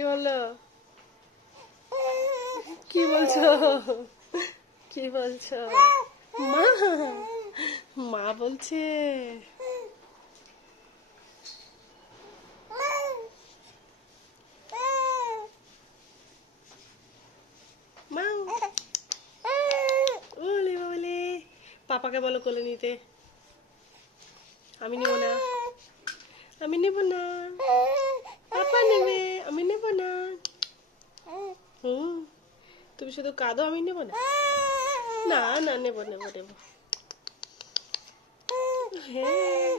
কি হলো? কি বলছো? কি বলছো? মা, মা বলছে। মা, ওলে ওলে, পাপাকে বলো কোলে নিতে। আমি নিব না, আমি নেব না, পাপা নেবে, আমি নেব না। হুম, তুমি শুধু কাঁদো, আমি নেব না। না না, নেব নেব নেব। হ্যাঁ।